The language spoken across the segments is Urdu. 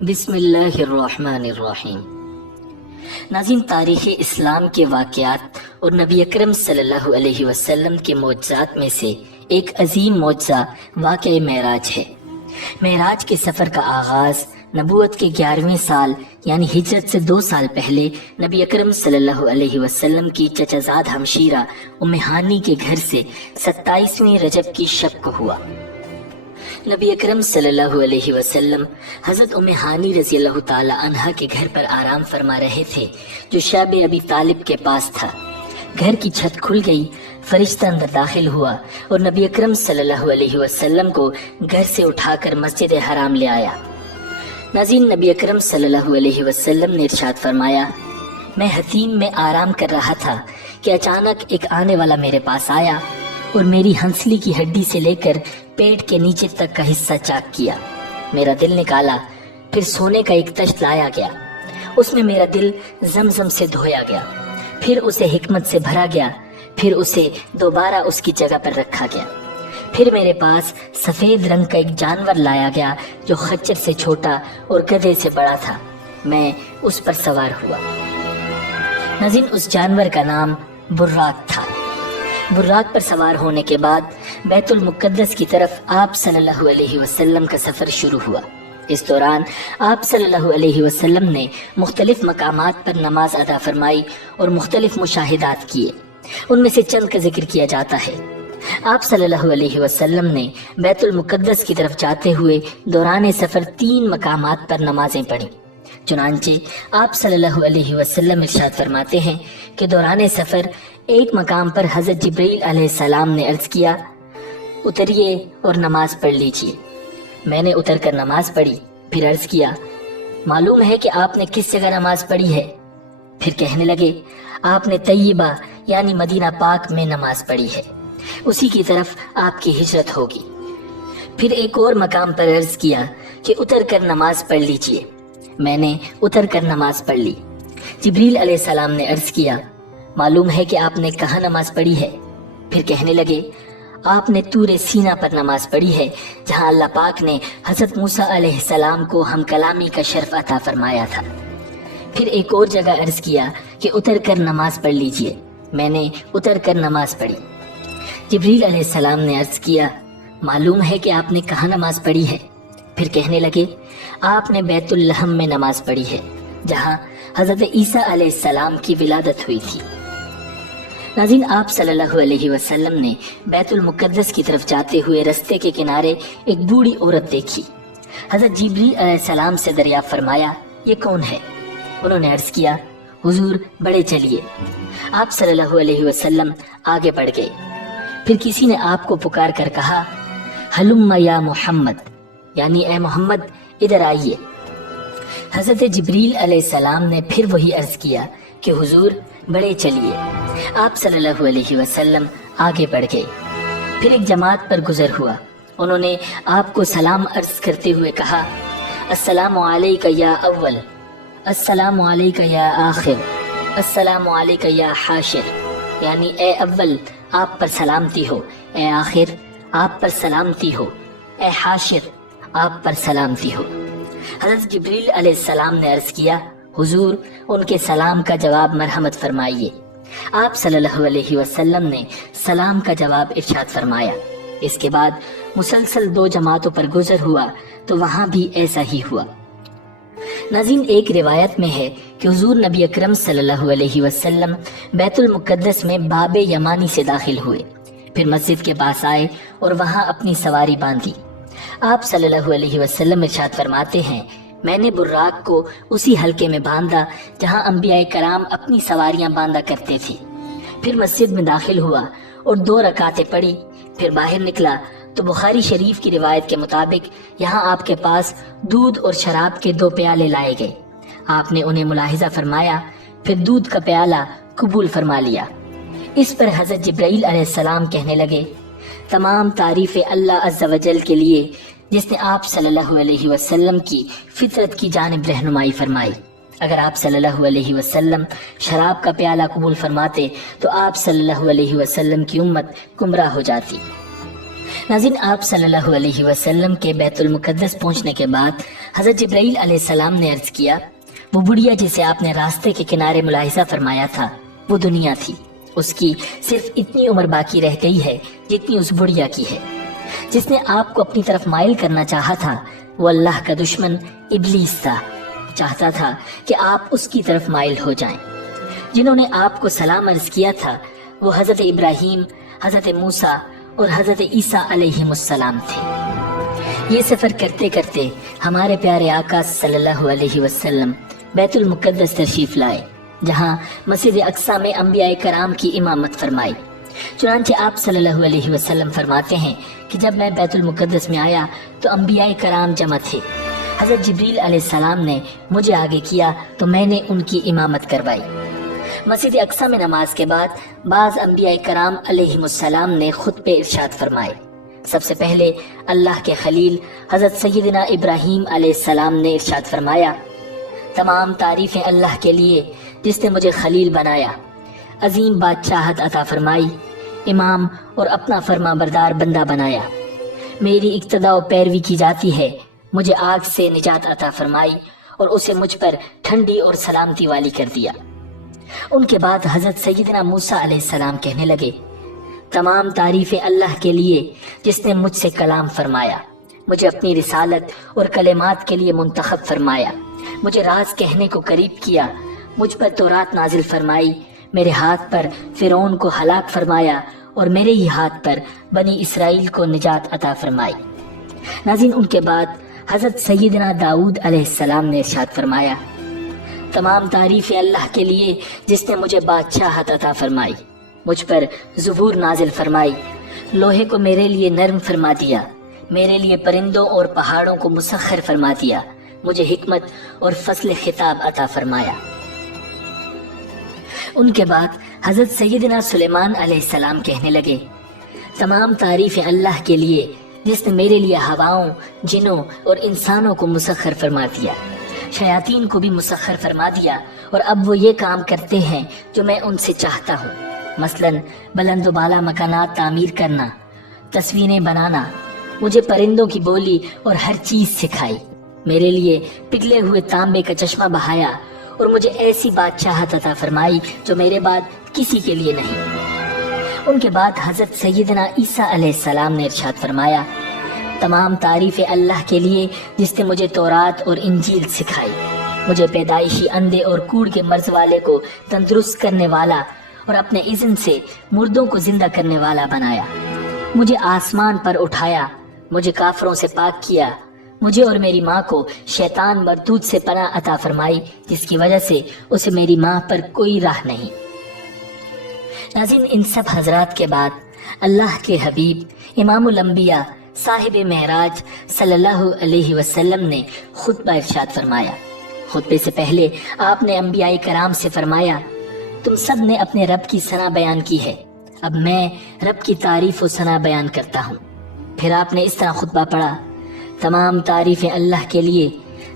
بسم اللہ الرحمن الرحیم۔ ناظرین، تاریخ اسلام کے واقعات اور نبی اکرم صلی اللہ علیہ وسلم کے معجزات میں سے ایک عظیم معجزہ واقعہ معراج ہے۔ معراج کے سفر کا آغاز نبوت کے 11ویں سال یعنی ہجرت سے 2 سال پہلے نبی اکرم صلی اللہ علیہ وسلم کی چچا زاد ہمشیرہ ام ہانی کے گھر سے 27ویں رجب کی شب کو ہوا۔ نبی اکرم صلی اللہ علیہ وسلم حضرت ام ہانی رضی اللہ تعالی عنہا کے گھر پر آرام فرما رہے تھے جو شعب ابی طالب کے پاس تھا۔ گھر کی چھت کھل گئی، فرشتہ اندر داخل ہوا اور نبی اکرم صلی اللہ علیہ وسلم کو گھر سے اٹھا کر مسجد حرام لے آیا۔ ناظرین، نبی اکرم صلی اللہ علیہ وسلم نے ارشاد فرمایا، میں حتیم میں آرام کر رہا تھا کہ اچانک ایک آنے والا میرے پاس آیا اور میری ہنسلی کی ہڈی سے لے کر پیٹ کے نیچے تک کا حصہ چاک کیا۔ میرا دل نکالا، پھر سونے کا ایک تشت لایا گیا، اس میں میرا دل زمزم سے دھویا گیا، پھر اسے حکمت سے بھرا گیا، پھر اسے دوبارہ اس کی جگہ پر رکھا گیا۔ پھر میرے پاس سفید رنگ کا ایک جانور لایا گیا جو خچر سے چھوٹا اور گدھے سے بڑا تھا، میں اس پر سوار ہوا۔ ناظرین، اس جانور کا نام براق تھا۔ براق پر سوار ہونے کے بعد بیت المقدس کی طرف آپ صلی اللہ علیہ وسلم کا سفر شروع ہوا۔ اس دوران آپ صلی اللہ علیہ وسلم نے مختلف مقامات پر نماز ادا فرمائی اور مختلف مشاہدات کیے۔ ان میں سے چند کا ذکر کیا جاتا ہے۔ آپ صلی اللہ علیہ وسلم نے بیت المقدس کی طرف جاتے ہوئے دوران سفر 3 مقامات پر نمازیں پڑھیں۔ چنانچہ آپ صلی اللہ علیہ وسلم ارشاد فرماتے ہیں کہ دوران سفر ایک مقام پر حضرت جبرائیل علیہ السلام نے عرض کیا، اتریے اور نماز پڑھ لیجیے۔ میں نے اتر کر نماز پڑھی، پھر عرض کیا، معلوم ہے کہ آپ نے کس جگہ نماز پڑھی ہے؟ پھر کہنے لگے، آپ نے طیبہ یعنی مدینہ پاک میں نماز پڑھی ہے، اسی کی طرف آپ کی ہجرت ہوگی۔ پھر ایک اور مقام پر عرض کیا کہ اتر کر نماز پڑھ لیجیے۔ میں نے اتر کر نماز پڑھ لی۔ جبریل علیہ السلام نے عرض کیا، معلوم ہے کہ آپ نے کہاں نماز پڑھی ہے؟ پھر کہنے لگے، آپ نے طور سینہ پر نماز پڑھی ہے جہاں اللہ پاک نے حضرت موسیٰ علیہ السلام کو ہم کلامی کا شرف عطا فرمایا تھا۔ پھر ایک اور جگہ عرض کیا کہ اتر کر نماز پڑھ لیجیے۔ میں نے اتر کر نماز پڑھی۔ جبریل علیہ السلام نے عرض کیا، معلوم ہے کہ آپ نے کہاں نماز پڑھی ہے؟ پھر کہنے لگے، آپ نے بیت اللحم میں نماز پڑھی ہے جہاں حضرت عیسیٰ علیہ السلام کی ولادت ہوئی تھی۔ ناظرین، آپ صلی اللہ علیہ وسلم نے بیت المقدس کی طرف جاتے ہوئے رستے کے کنارے ایک بوڑھی عورت دیکھی۔ حضرت جبریل علیہ السلام سے دریافت فرمایا، یہ کون ہے؟ انہوں نے عرض کیا، حضور بڑھے چلیے۔ آپ صلی اللہ علیہ وسلم آگے بڑھ گئے۔ پھر کسی نے آپ کو پکار کر کہا، ہلم یا محمد، یعنی اے محمد ادھر آئیے۔ حضرت جبریل علیہ السلام نے پھر وہی عرض کیا کہ حضور بڑھے چلیے۔ آپ صلی اللہ علیہ وسلم آگے بڑھ گئے۔ پھر ایک جماعت پر گزر ہوا، انہوں نے آپ کو سلام عرض کرتے ہوئے کہا، السلام علیکہ یا اول، السلام علیکہ یا آخر، السلام علیکہ یا حاشر، یعنی اے اول آپ پر سلامتی ہو، اے آخر آپ پر سلامتی ہو، اے حاشر آپ پر سلامتی ہو۔ حضرت جبریل علیہ السلام نے عرض کیا، حضور ان کے سلام کا جواب مرحمت فرمائیے۔ آپ صلی اللہ علیہ وسلم نے سلام کا جواب ارشاد فرمایا۔ اس کے بعد مسلسل 2 جماعتوں پر گزر ہوا تو وہاں بھی ایسا ہی ہوا۔ ناظرین، ایک روایت میں ہے کہ حضور نبی اکرم صلی اللہ علیہ وسلم بیت المقدس میں باب یمانی سے داخل ہوئے، پھر مسجد کے پاس آئے اور وہاں اپنی سواری باندھی۔ آپ صلی اللہ علیہ وسلم ارشاد فرماتے ہیں، میں نے براق کو اسی حلقے میں باندھا جہاں انبیاء کرام اپنی سواریاں باندھا کرتے تھے۔ پھر مسجد میں داخل ہوا اور 2 رکعتیں پڑھی، پھر باہر نکلا تو بخاری شریف کی روایت کے مطابق یہاں آپ کے پاس دودھ اور شراب کے 2 پیالے لائے گئے۔ آپ نے انہیں ملاحظہ فرمایا، پھر دودھ کا پیالہ قبول فرما لیا۔ اس پر حضرت جبرائیل علیہ السلام کہنے لگے، تمام تعریف اللہ عز و جل کے لیے جس نے آپ صلی اللہ علیہ وسلم کی فطرت کی جانب رہنمائی فرمائی۔ اگر آپ صلی اللہ علیہ وسلم شراب کا پیالہ قبول فرماتے تو آپ صلی اللہ علیہ وسلم کی امت گمراہ ہو جاتی۔ ناظرین، آپ صلی اللہ علیہ وسلم کے بیت المقدس پہنچنے کے بعد حضرت جبرائیل علیہ السلام نے عرض کیا، وہ بڑھیا جسے آپ نے راستے کے کنارے ملاحظہ فرمایا تھا وہ دنیا تھی، اس کی صرف اتنی عمر باقی رہ گئی ہے جتنی اس بڑھیا کی ہے۔ جس نے آپ کو اپنی طرف مائل کرنا چاہا تھا وہ اللہ کا دشمن ابلیس تھا، چاہتا تھا کہ آپ اس کی طرف مائل ہو جائیں۔ جنہوں نے آپ کو سلام عرض کیا تھا وہ حضرت ابراہیم، حضرت موسیٰ اور حضرت عیسیٰ علیہ السلام تھے۔ یہ سفر کرتے کرتے ہمارے پیارے آقا صلی اللہ علیہ وسلم بیت المقدس تشریف لائے، جہاں مسجد اقصی میں انبیاء کرام کی امامت فرمائی۔ چنانچہ آپ صلی اللہ علیہ وسلم فرماتے ہیں کہ جب میں بیت المقدس میں آیا تو انبیاء کرام جمع تھے۔ حضرت جبریل علیہ السلام نے مجھے آگے کیا تو میں نے ان کی امامت کروائی۔ مسجد اقصی میں نماز کے بعد بعض انبیاء کرام علیہ السلام نے خطبے ارشاد فرمائے۔ سب سے پہلے اللہ کے خلیل حضرت سیدنا ابراہیم علیہ السلام نے ارشاد فرمایا، تمام تعریفیں اللہ کے لیے جس نے مجھے خلیل بنایا، عظیم بادشاہت عطا فرمائی، امام اور اپنا فرما بردار بندہ بنایا، میری اقتداء و پیروی کی جاتی ہے، مجھے آگ سے نجات عطا فرمائی اور اسے مجھ پر ٹھنڈی اور سلامتی والی کر دیا۔ ان کے بعد حضرت سیدنا موسیٰ علیہ السلام کہنے لگے، تمام تعریفیں اللہ کے لیے جس نے مجھ سے کلام فرمایا، مجھے اپنی رسالت اور کلمات کے لیے منتخب فرمایا، مجھے راز کہنے کو قریب کیا، مجھ پر تورات نازل فرمائی، میرے ہاتھ پر فرعون کو ہلاک فرمایا اور میرے ہی ہاتھ پر بنی اسرائیل کو نجات عطا فرمائی۔ ناظرین، ان کے بعد حضرت سیدنا داؤد علیہ السلام نے ارشاد فرمایا، تمام تعریفیں اللہ کے لیے جس نے مجھے بادشاہت عطا فرمائی، مجھ پر زبور نازل فرمائی، لوہے کو میرے لیے نرم فرما دیا، میرے لیے پرندوں اور پہاڑوں کو مسخر فرما دیا، مجھے حکمت اور فصل خطاب عطا فرمایا۔ ان کے بعد حضرت سیدنا سلیمان علیہ السلام کہنے لگے، تمام تعریفیں اللہ کے لیے جس نے میرے لیے ہواؤں، جنوں اور انسانوں کو مسخر فرما دیا، شیاطین کو بھی مسخر فرما دیا، اور اب وہ یہ کام کرتے ہیں جو میں ان سے چاہتا ہوں، مثلاً بلند و بالا مکانات تعمیر کرنا، تصویریں بنانا، مجھے پرندوں کی بولی اور ہر چیز سکھائی، میرے لیے پگھلے ہوئے تانبے کا چشمہ بہایا اور مجھے ایسی بادشاہت عطا فرمائی جو میرے بعد کسی کے لیے نہیں۔ ان کے بعد حضرت سیدنا عیسیٰ علیہ السلام نے ارشاد فرمایا، تمام تعریفیں اللہ کے لیے جس نے مجھے تورات اور انجیل سکھائی، مجھے پیدائشی اندھے اور کوڑ کے مرض والے کو تندرست کرنے والا اور اپنے اذن سے مردوں کو زندہ کرنے والا بنایا، مجھے آسمان پر اٹھایا، مجھے کافروں سے پاک کیا، مجھے اور میری ماں کو شیطان مردود سے پناہ عطا فرمائی جس کی وجہ سے اسے میری ماں پر کوئی راہ نہیں۔ ناظرین، ان سب حضرات کے بعد اللہ کے حبیب امام الانبیاء صاحب معراج صلی اللہ علیہ وسلم نے خطبہ ارشاد فرمایا۔ خطبے سے پہلے آپ نے انبیاء کرام سے فرمایا، تم سب نے اپنے رب کی ثنا بیان کی ہے، اب میں رب کی تعریف و ثنا بیان کرتا ہوں۔ پھر آپ نے اس طرح خطبہ پڑھا، تمام تعریفیں اللہ کے لیے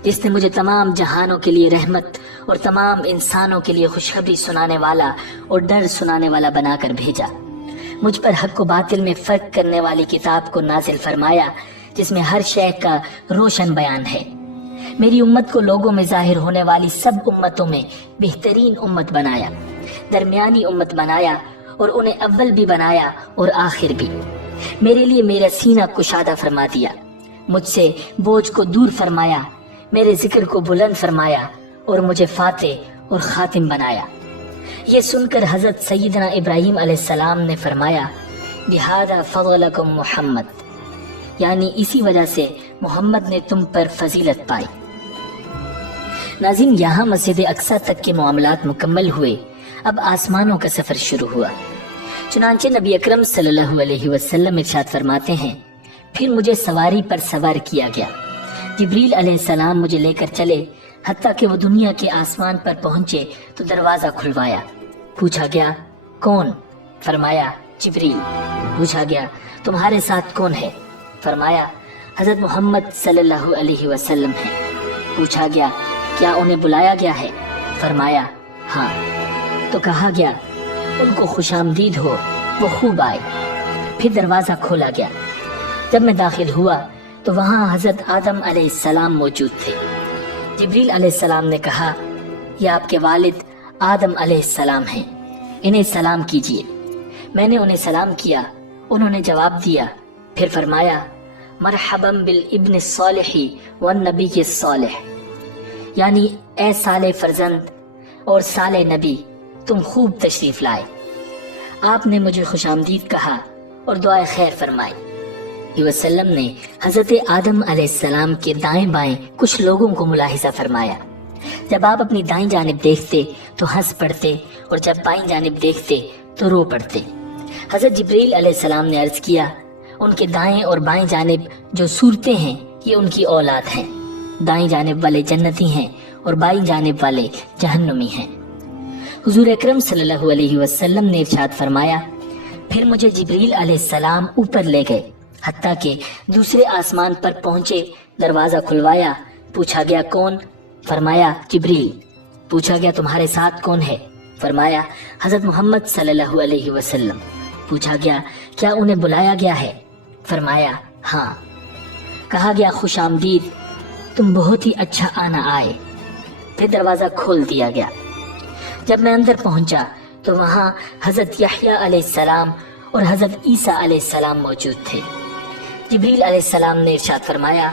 جس نے مجھے تمام جہانوں کے لیے رحمت اور تمام انسانوں کے لیے خوشخبری سنانے والا اور ڈر سنانے والا بنا کر بھیجا، مجھ پر حق و باطل میں فرق کرنے والی کتاب کو نازل فرمایا جس میں ہر شے کا روشن بیان ہے، میری امت کو لوگوں میں ظاہر ہونے والی سب امتوں میں بہترین امت بنایا، درمیانی امت بنایا اور انہیں اول بھی بنایا اور آخر بھی، میرے لیے میرا سینہ کشادہ فرما دیا، مجھ سے بوجھ کو دور فرمایا، میرے ذکر کو بلند فرمایا اور مجھے فاتح اور خاتم بنایا۔ یہ سن کر حضرت سیدنا ابراہیم علیہ السلام نے فرمایا، بہذا فضلکم محمد، یعنی اسی وجہ سے محمد نے تم پر فضیلت پائی۔ ناظرین، یہاں مسجد اقصی تک کے معاملات مکمل ہوئے، اب آسمانوں کا سفر شروع ہوا۔ چنانچہ نبی اکرم صلی اللہ علیہ وسلم ارشاد فرماتے ہیں، پھر مجھے سواری پر سوار کیا گیا، جبریل علیہ السلام مجھے لے کر چلے، حتیٰ کہ وہ دنیا کے آسمان پر پہنچے تو دروازہ کھلوایا، پوچھا گیا کون؟ فرمایا جبریل۔ پوچھا گیا تمہارے ساتھ کون ہے؟ فرمایا حضرت محمد صلی اللہ علیہ وسلم ہے۔ پوچھا گیا کیا انہیں بلایا گیا ہے؟ فرمایا ہاں۔ تو کہا گیا ان کو خوش آمدید ہو، وہ خوب آئے۔ پھر دروازہ کھولا گیا، جب میں داخل ہوا تو وہاں حضرت آدم علیہ السلام موجود تھے۔ جبریل علیہ السلام نے کہا، یہ آپ کے والد آدم علیہ السلام ہیں، انہیں سلام کیجیے۔ میں نے انہیں سلام کیا، انہوں نے جواب دیا، پھر فرمایا، مرحبا بالابن الصالح والنبی الصالح، یعنی اے صالح فرزند اور صالح نبی، تم خوب تشریف لائے۔ آپ نے مجھے خوش آمدید کہا اور دعائے خیر فرمائی۔ وسلم نے حضرت آدم علیہ السلام کے دائیں بائیں کچھ لوگوں کو ملاحظہ فرمایا۔ جب آپ اپنی دائیں جانب دیکھتے تو ہنس پڑتے اور جب بائیں جانب دیکھتے تو رو پڑتے۔ حضرت جبریل علیہ السلام نے عرض کیا، ان کے دائیں اور بائیں جانب جو صورتیں ہیں یہ ان کی اولاد ہیں، دائیں جانب والے جنتی ہیں اور بائیں جانب والے جہنمی ہیں۔ حضور اکرم صلی اللہ علیہ وسلم نے ارشاد فرمایا، پھر مجھے جبریل علیہ السلام اوپر لے گئے، حتیٰ کہ دوسرے آسمان پر پہنچے، دروازہ کھلوایا، پوچھا گیا کون؟ فرمایا جبریل۔ پوچھا گیا تمہارے ساتھ کون ہے؟ فرمایا حضرت محمد صلی اللہ علیہ وسلم۔ پوچھا گیا کیا انہیں بلایا گیا ہے؟ فرمایا ہاں۔ کہا گیا خوش آمدید، تم بہت ہی اچھا آنا آئے۔ پھر دروازہ کھول دیا گیا۔ جب میں اندر پہنچا تو وہاں حضرت یحییٰ علیہ السلام اور حضرت عیسیٰ علیہ السلام موجود تھے۔ جبریل علیہ السلام نے ارشاد فرمایا،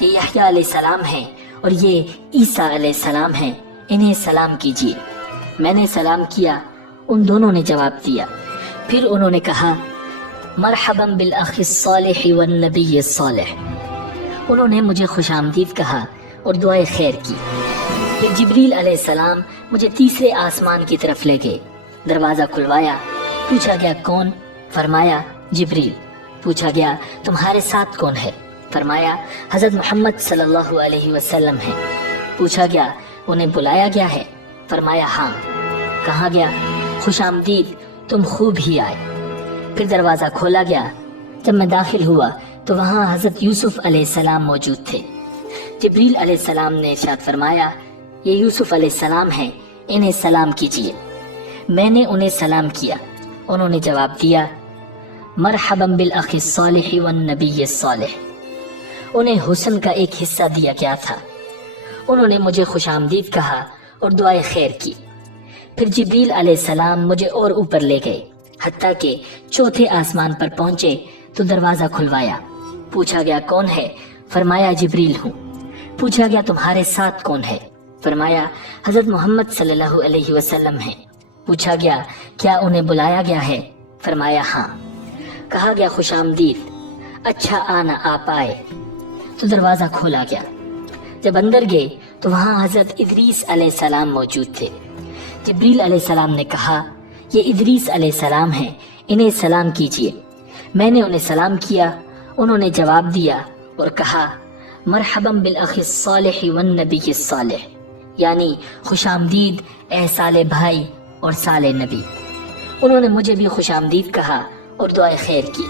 یہ یحییٰ علیہ السلام ہیں اور یہ عیسیٰ علیہ السلام ہیں، انہیں سلام کیجیے۔ میں نے سلام کیا، ان دونوں نے جواب دیا۔ پھر انہوں نے کہا، مرحبا بالاخ الصالح والنبی الصالح۔ انہوں نے مجھے خوش آمدید کہا اور دعائے خیر کی۔ پھر جبریل علیہ السلام مجھے تیسرے آسمان کی طرف لے گئے، دروازہ کھلوایا، پوچھا گیا کون؟ فرمایا جبریل۔ پوچھا گیا تمہارے ساتھ کون ہے؟ فرمایا حضرت محمد صلی اللہ علیہ وسلم ہیں۔ پوچھا گیا انہیں بلایا گیا ہے؟ فرمایا ہاں۔ کہا گیا خوش آمدید، تم خوب ہی آئے۔ پھر دروازہ کھولا گیا۔ جب میں داخل ہوا تو وہاں حضرت یوسف علیہ السلام موجود تھے۔ جبریل علیہ السلام نے ارشاد فرمایا، یہ یوسف علیہ السلام ہیں، انہیں سلام کیجیے۔ میں نے انہیں سلام کیا، انہوں نے جواب دیا، مرحبا بالاخ الصالح والنبی الصالح۔ انہیں حسن کا ایک حصہ دیا گیا تھا۔ انہوں نے مجھے خوش آمدید کہا اور دعائے خیر کی۔ پھر جبریل علیہ السلام مجھے اور اوپر لے گئے، حتیٰ کہ چوتھے آسمان پر پہنچے تو دروازہ کھلوایا۔ پوچھا گیا کون ہے؟ فرمایا جبریل ہوں۔ پوچھا گیا تمہارے ساتھ کون ہے؟ فرمایا حضرت محمد صلی اللہ علیہ وسلم ہیں۔ پوچھا گیا کیا انہیں بلایا گیا ہے؟ فرمایا ہاں۔ کہا گیا خوش آمدید، اچھا آنا آپ آئے۔ تو دروازہ کھولا گیا۔ جب اندر گئے تو وہاں حضرت ادریس علیہ السلام موجود تھے۔ جبریل علیہ السلام نے کہا، یہ ادریس علیہ السلام ہیں، انہیں سلام کیجیے۔ میں نے انہیں سلام کیا، انہوں نے جواب دیا اور کہا، مرحبا بالاخ الصالح والنبی الصالح، یعنی خوش آمدید اے صالح بھائی اور صالح نبی۔ انہوں نے مجھے بھی خوش آمدید کہا اور دعائے خیر کی۔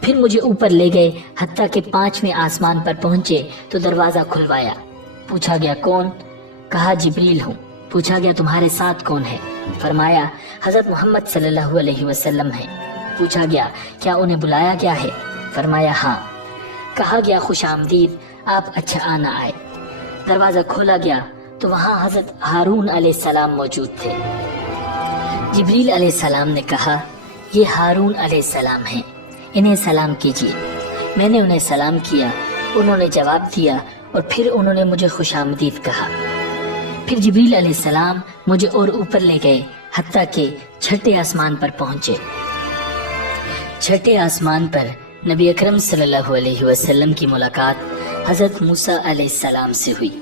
پھر مجھے اوپر لے گئے، حتیٰ کہ 5ویں آسمان پر پہنچے تو دروازہ کھلوایا۔ پوچھا گیا کون؟ کہا جبریل ہوں۔ پوچھا گیا تمہارے ساتھ کون ہے؟ فرمایا حضرت محمد صلی اللہ علیہ وسلم ہیں۔ پوچھا گیا کیا انہیں بلایا گیا ہے؟ فرمایا ہاں۔ کہا گیا خوش آمدید، آپ اچھا آنا آئے۔ دروازہ کھولا گیا تو وہاں حضرت ہارون علیہ السلام موجود تھے۔ جبریل علیہ السلام نے کہا، یہ ہارون علیہ السلام ہیں، انہیں سلام کیجیے۔ میں نے انہیں سلام کیا، انہوں نے جواب دیا اور پھر انہوں نے مجھے خوش آمدید کہا۔ پھر جبریل علیہ السلام مجھے اور اوپر لے گئے، حتیٰ کہ 6ٹھے آسمان پر پہنچے۔ 6ٹھے آسمان پر نبی اکرم صلی اللہ علیہ وسلم کی ملاقات حضرت موسیٰ علیہ السلام سے ہوئی۔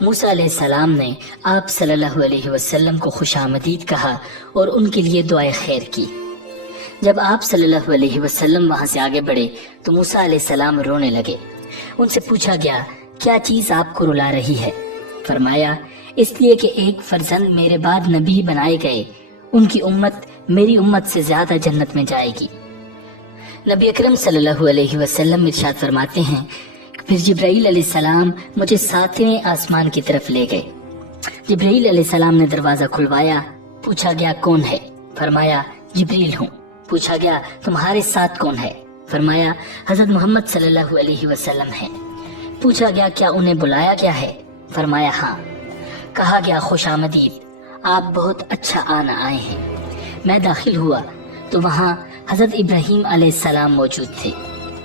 موسیٰ علیہ السلام نے آپ صلی اللہ علیہ وسلم کو خوش آمدید کہا اور ان کے لیے دعائے خیر کی۔ جب آپ صلی اللہ علیہ وسلم وہاں سے آگے بڑھے تو موسیٰ علیہ السلام رونے لگے۔ ان سے پوچھا گیا کیا چیز آپ کو رلا رہی ہے؟ فرمایا اس لیے کہ ایک فرزند میرے بعد نبی بنائے گئے، ان کی امت میری امت سے زیادہ جنت میں جائے گی۔ نبی اکرم صلی اللہ علیہ وسلم ارشاد فرماتے ہیں، پھر جبرائیل علیہ السلام مجھے 7ویں آسمان کی طرف لے گئے۔ جبرائیل علیہ السلام نے دروازہ کھلوایا، پوچھا گیا کون ہے؟ فرمایا جبریل ہوں۔ پوچھا گیا تمہارے ساتھ کون ہے؟ فرمایا حضرت محمد صلی اللہ علیہ وسلم ہیں۔ پوچھا گیا کیا انہیں بلایا گیا ہے؟ فرمایا ہاں۔ کہا گیا خوش آمدید، آپ بہت اچھا آنا آئے ہیں۔ میں داخل ہوا تو وہاں حضرت ابراہیم علیہ السلام موجود تھے۔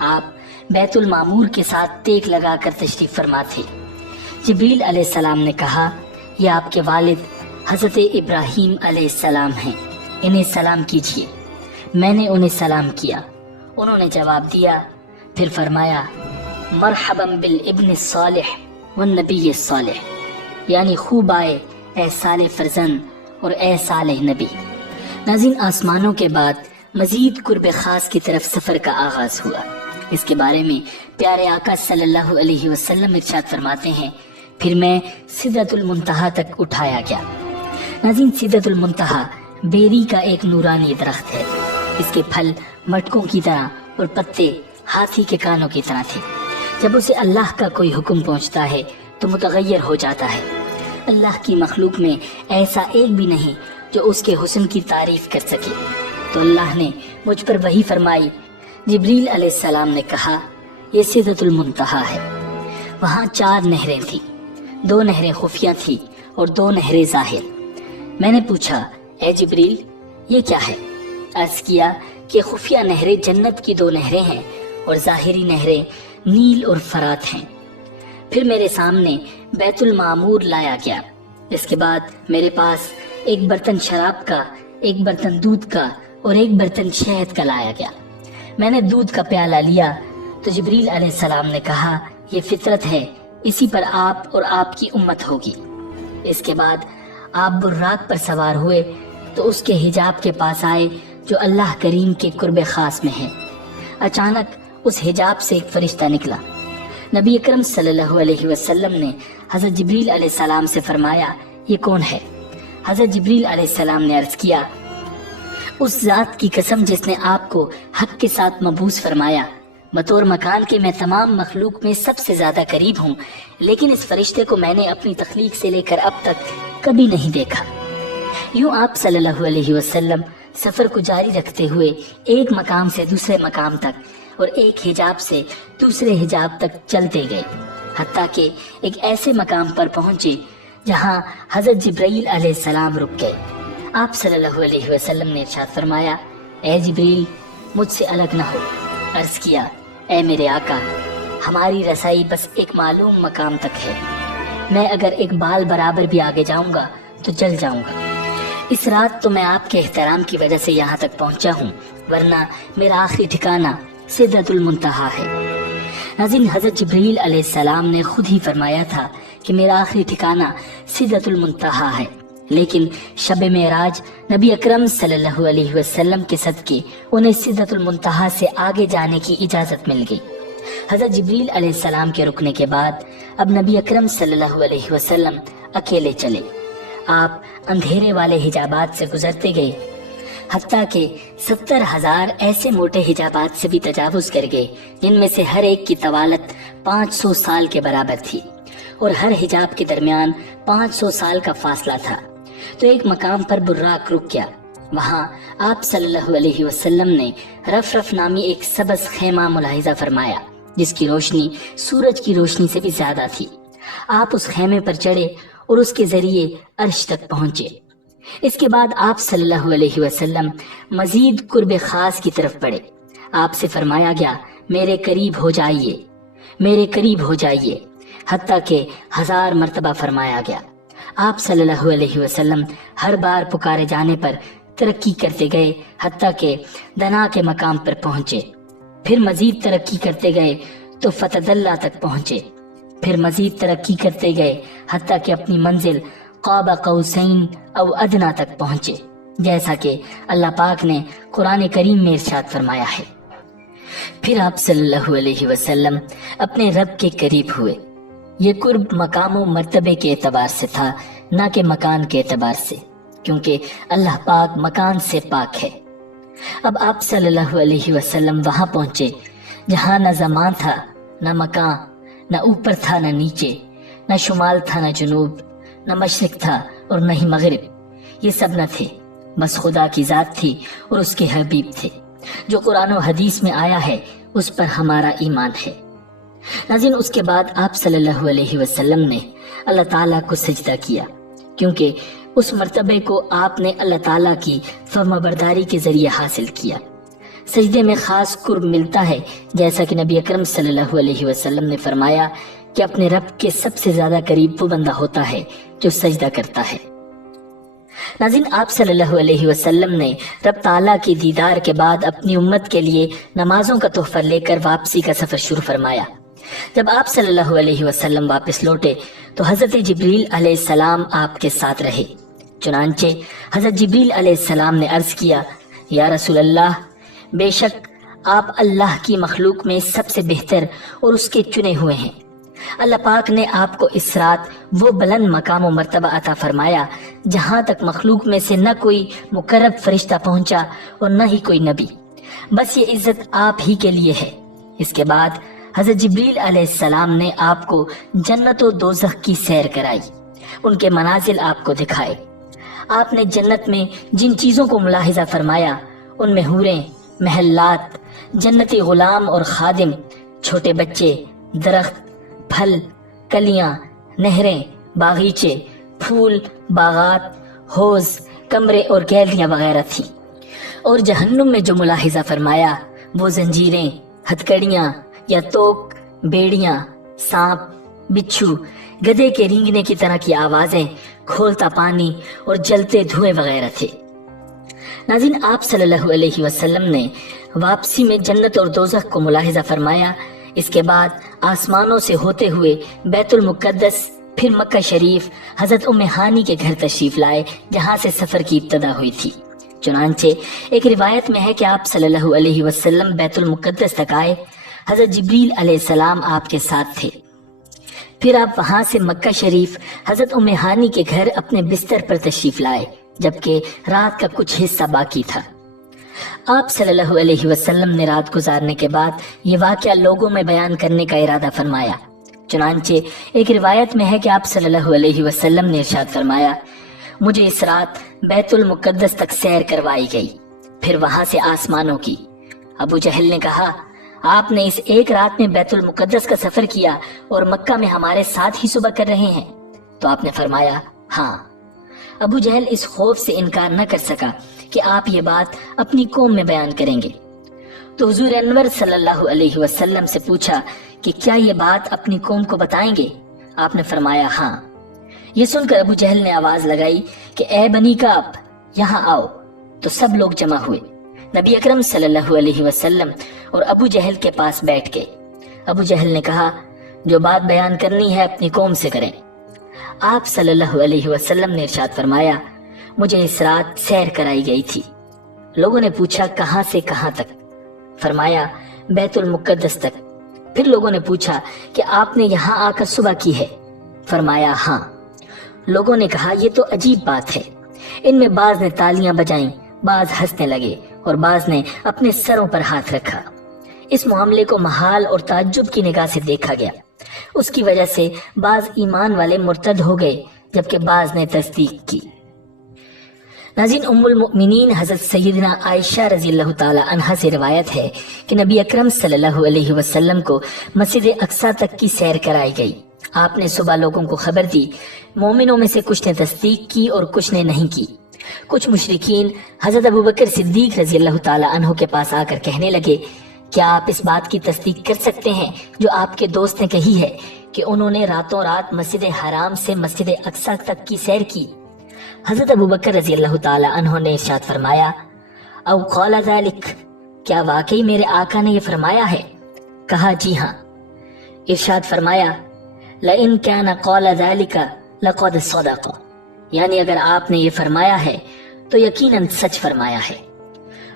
آپ بیت المعمور کے ساتھ ٹیک لگا کر تشریف فرما تھے۔ جبریل علیہ السلام نے کہا یہ آپ کے والد حضرت ابراہیم علیہ السلام ہیں، انہیں سلام کیجیے۔ میں نے انہیں سلام کیا، انہوں نے جواب دیا، پھر فرمایا مرحبا بالابن الصالح والنبی الصالح، یعنی خوب آئے اے صالح فرزند اور اے صالح نبی۔ ناظرین، آسمانوں کے بعد مزید قرب خاص کی طرف سفر کا آغاز ہوا۔ اس کے بارے میں پیارے آقا صلی اللہ علیہ وسلم ارشاد فرماتے ہیں پھر میں سدرۃ المنتہا تک اٹھایا گیا۔ ناظرین، سدرۃ المنتہا بیری کا ایک نورانی درخت ہے۔ اس کے پھل مٹکوں کی طرح اور پتے ہاتھی کے کانوں کی طرح تھے۔ جب اسے اللہ کا کوئی حکم پہنچتا ہے تو متغیر ہو جاتا ہے۔ اللہ کی مخلوق میں ایسا ایک بھی نہیں جو اس کے حسن کی تعریف کر سکے۔ تو اللہ نے مجھ پر وحی فرمائی۔ جبریل علیہ السلام نے کہا یہ سدرۃ المنتہا ہے۔ وہاں 4 نہریں تھیں، 2 نہریں خفیہ تھیں اور 2 نہریں ظاہر۔ میں نے پوچھا اے جبریل یہ کیا ہے؟ عرض کیا کہ خفیہ نہریں جنت کی 2 نہریں ہیں اور ظاہری نہریں نیل اور فرات ہیں۔ پھر میرے سامنے بیت المعمور لایا گیا۔ اس کے بعد میرے پاس ایک برتن شراب کا، ایک برتن دودھ کا اور ایک برتن شہد کا لایا گیا۔ میں نے دودھ کا پیالہ لیا تو جبریل علیہ السلام نے کہا یہ فطرت ہے، اسی پر آپ اور آپ کی امت ہوگی۔ اس کے بعد آپ براق پر سوار ہوئے تو اس کے حجاب کے پاس آئے جو اللہ کریم کے قرب خاص میں ہے۔ اچانک اس حجاب سے ایک فرشتہ نکلا۔ نبی اکرم صلی اللہ علیہ وسلم نے حضرت جبریل علیہ السلام سے فرمایا یہ کون ہے؟ حضرت جبریل علیہ السلام نے عرض کیا اس ذات کی قسم جس نے آپ کو حق کے ساتھ مبعوث فرمایا، بطور مکان کے میں تمام مخلوق میں سب سے زیادہ قریب ہوں، لیکن اس فرشتے کو میں نے اپنی تخلیق سے لے کر اب تک کبھی نہیں دیکھا۔ یوں آپ صلی اللہ علیہ وسلم سفر کو جاری رکھتے ہوئے ایک مقام سے دوسرے مقام تک اور ایک حجاب سے دوسرے حجاب تک چلتے گئے، حتیٰ کہ ایک ایسے مقام پر پہنچے جہاں حضرت جبرائیل علیہ السلام رک گئے۔ آپ صلی اللہ علیہ وسلم نے ارشاد فرمایا اے جبریل مجھ سے الگ نہ ہو۔ عرض کیا اے میرے آقا ہماری رسائی بس ایک معلوم مقام تک ہے، میں اگر ایک بال برابر بھی آگے جاؤں گا تو جل جاؤں گا۔ اس رات تو میں آپ کے احترام کی وجہ سے یہاں تک پہنچا ہوں، ورنہ میرا آخری ٹھکانہ سدرۃ المنتہا ہے۔ ناظرین، حضرت جبریل علیہ السلام نے خود ہی فرمایا تھا کہ میرا آخری ٹھکانہ سدرۃ المنتہا ہے، لیکن شب معراج نبی اکرم صلی اللہ علیہ وسلم کے صدقے انہیں سدرۃ المنتہا سے آگے جانے کی اجازت مل گئی۔ حضرت جبریل علیہ السلام کے رکنے کے بعد اب نبی اکرم صلی اللہ علیہ وسلم اکیلے چلے۔ آپ اندھیرے والے حجابات سے گزرتے گئے، حتیٰ کہ 70,000 ایسے موٹے حجابات سے بھی تجاوز کر گئے جن میں سے ہر ایک کی طوالت 500 سال کے برابر تھی اور ہر حجاب کے درمیان 500 سال کا فاصلہ تھا۔ تو ایک مقام پر براق رک گیا۔ وہاں آپ صلی اللہ علیہ وسلم نے رف رف نامی ایک سبز خیمہ ملاحظہ فرمایا جس کی روشنی سورج کی روشنی سے بھی زیادہ تھی۔ آپ اس خیمے پر چڑھے اور اس کے ذریعے عرش تک پہنچے۔ اس کے بعد آپ صلی اللہ علیہ وسلم مزید قرب خاص کی طرف بڑھے۔ آپ سے فرمایا گیا میرے قریب ہو جائیے، میرے قریب ہو جائیے، حتیٰ کہ 1000 مرتبہ فرمایا گیا۔ آپ صلی اللہ علیہ وسلم ہر بار پکارے جانے پر ترقی کرتے گئے حتیٰ کہ دنا کے مقام پر پہنچے، پھر مزید ترقی کرتے گئے تو فتح اللہ تک پہنچے، پھر مزید ترقی کرتے گئے حتیٰ کہ اپنی منزل قاب قوسین او ادنا تک پہنچے، جیسا کہ اللہ پاک نے قرآن کریم میں ارشاد فرمایا ہے۔ پھر آپ صلی اللہ علیہ وسلم اپنے رب کے قریب ہوئے۔ یہ قرب مقام و مرتبے کے اعتبار سے تھا، نہ کہ مکان کے اعتبار سے، کیونکہ اللہ پاک مکان سے پاک ہے۔ اب آپ صلی اللہ علیہ وسلم وہاں پہنچے جہاں نہ زمان تھا، نہ مکان، نہ اوپر تھا نہ نیچے، نہ شمال تھا نہ جنوب، نہ مشرق تھا اور نہ ہی مغرب، یہ سب نہ تھے، بس خدا کی ذات تھی اور اس کے حبیب تھے۔ جو قرآن و حدیث میں آیا ہے اس پر ہمارا ایمان ہے۔ ناظرین، اس کے بعد آپ صلی اللہ علیہ وسلم نے اللہ تعالیٰ کو سجدہ کیا، کیونکہ اس مرتبے کو آپ نے اللہ تعالیٰ کی فرمانبرداری کے ذریعے حاصل کیا۔ سجدے میں خاص قرب ملتا ہے، جیسا کہ نبی اکرم صلی اللہ علیہ وسلم نے فرمایا کہ اپنے رب کے سب سے زیادہ قریب وہ بندہ ہوتا ہے جو سجدہ کرتا ہے۔ ناظرین، آپ صلی اللہ علیہ وسلم نے رب تعالیٰ کی دیدار کے بعد اپنی امت کے لیے نمازوں کا تحفہ لے کر واپسی کا سفر شروع فرمایا۔ جب آپ صلی اللہ علیہ وسلم واپس لوٹے تو حضرت جبریل علیہ السلام آپ کے ساتھ رہے۔ چنانچہ حضرت جبریل علیہ السلام نے عرض کیا، یا رسول اللہ، بے شک آپ اللہ کی مخلوق میں سب سے بہتر اور اس کے چنے ہوئے ہیں۔ اللہ پاک نے آپ کو اس رات وہ بلند مقام و مرتبہ عطا فرمایا جہاں تک مخلوق میں سے نہ کوئی مقرب فرشتہ پہنچا اور نہ ہی کوئی نبی، بس یہ عزت آپ ہی کے لیے ہے۔ اس کے بعد حضرت جبریل علیہ السلام نے آپ کو جنت و دوزخ کی سیر کرائی، ان کے منازل آپ کو دکھائے۔ آپ نے جنت میں جن چیزوں کو ملاحظہ فرمایا ان میں حوریں، محلات، جنتی غلام اور خادم، چھوٹے بچے، درخت، پھل، کلیاں، نہریں، باغیچے، پھول، باغات، حوض، کمرے اور گیلریاں وغیرہ تھیں۔ اور جہنم میں جو ملاحظہ فرمایا وہ زنجیریں، ہتھکڑیاں یا توک، بیڑیاں، سانپ، بچھو، گدھے کے رینگنے کی طرح کی آوازیں، کھولتا پانی اور جلتے دھوئیں وغیرہ تھے۔ ناظرین، آپ صلی اللہ علیہ وسلم نے واپسی میں جنت اور دوزخ کو ملاحظہ فرمایا۔ اس کے بعد آسمانوں سے ہوتے ہوئے بیت المقدس، پھر مکہ شریف، حضرت ام ہانی کے گھر تشریف لائے جہاں سے سفر کی ابتدا ہوئی تھی۔ چنانچہ ایک روایت میں ہے کہ آپ صلی اللہ علیہ وسلم بیت المقدس تک آئے، حضرت جبریل علیہ السلام آپ کے ساتھ تھے۔ پھر آپ وہاں سے مکہ شریف حضرت ام ہانی کے گھر اپنے بستر پر تشریف لائے، جبکہ رات کا کچھ حصہ باقی تھا۔ آپ صلی اللہ علیہ وسلم نے رات گزارنے کے بعد یہ واقعہ لوگوں میں بیان کرنے کا ارادہ فرمایا۔ چنانچہ ایک روایت میں ہے کہ آپ صلی اللہ علیہ وسلم نے ارشاد فرمایا، مجھے اس رات بیت المقدس تک سیر کروائی گئی، پھر وہاں سے آسمانوں کی۔ ابو جہل نے کہا، آپ نے اس ایک رات میں بیت المقدس کا سفر کیا اور مکہ میں ہمارے ساتھ ہی صبح کر رہے ہیں؟ تو آپ نے فرمایا، ہاں۔ ابو جہل اس خوف سے انکار نہ کر سکا کہ آپ یہ بات اپنی قوم میں بیان کریں گے، تو حضور انور صلی اللہ علیہ وسلم سے پوچھا کہ کیا یہ بات اپنی قوم کو بتائیں گے؟ آپ نے فرمایا، ہاں۔ یہ سن کر ابو جہل نے آواز لگائی کہ اے بنی کعب، یہاں آؤ، تو سب لوگ جمع ہوئے۔ نبی اکرم صلی اللہ علیہ وسلم اور ابو جہل کے پاس بیٹھ گئے۔ ابو جہل نے کہا، جو بات بیان کرنی ہے اپنی قوم سے کریں۔ آپ صلی اللہ علیہ وسلم نے ارشاد فرمایا، مجھے اس رات سیر کرائی گئی تھی۔ لوگوں نے پوچھا، کہاں سے کہاں تک؟ فرمایا، بیت المقدس تک۔ پھر لوگوں نے پوچھا کہ آپ نے یہاں آ کر صبح کی ہے؟ فرمایا، ہاں۔ لوگوں نے کہا، یہ تو عجیب بات ہے۔ ان میں بعض نے تالیاں بجائیں، بعض ہنسنے لگے اور بعض نے اپنے سروں پر ہاتھ رکھا۔ اس معاملے کو محال اور تعجب کی نگاہ سے دیکھا گیا۔ اس کی وجہ سے بعض ایمان والے مرتد ہو گئے، جبکہ بعض نے تصدیق کی۔ ناظرین، ام المؤمنین حضرت سیدنا عائشہ رضی اللہ تعالی عنہا سے روایت ہے کہ نبی اکرم صلی اللہ علیہ وسلم کو مسجد اقصی تک کی سیر کرائی گئی۔ آپ نے صبح لوگوں کو خبر دی۔ مومنوں میں سے کچھ نے تصدیق کی اور کچھ نے نہیں کی۔ کچھ مشرکین حضرت ابوبکر صدیق رضی اللہ تعالی عنہ کے پاس آ کر کہنے لگے، کیا آپ اس بات کی تصدیق کر سکتے ہیں جو آپ کے دوست نے کہی ہے کہ انہوں نے راتوں رات مسجد حرام سے مسجد اقصی تک کی سیر کی؟ حضرت ابوبکر رضی اللہ تعالی عنہ نے ارشاد فرمایا، او قال ذلک، کیا واقعی میرے آقا نے یہ فرمایا ہے؟ کہا، جی ہاں۔ ارشاد فرمایا، لئن کان قال ذلک لقد صدق، یعنی اگر آپ نے یہ فرمایا ہے تو یقیناً سچ فرمایا ہے۔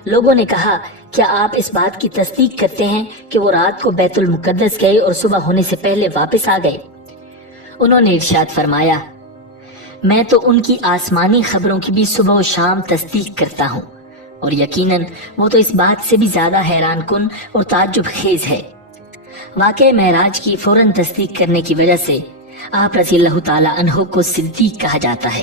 لوگوں نے کہا، کیا آپ اس بات کی تصدیق کرتے ہیں کہ وہ رات کو بیت المقدس گئے اور صبح ہونے سے پہلے واپس آ گئے؟ انہوں نے ارشاد فرمایا، میں تو ان کی آسمانی خبروں کی بھی صبح و شام تصدیق کرتا ہوں، اور یقیناً وہ تو اس بات سے بھی زیادہ حیران کن اور تعجب خیز ہے۔ واقع معراج کی فوراً تصدیق کرنے کی وجہ سے آپ رضی اللہ تعالی عنہ کو صدیق کہا جاتا ہے۔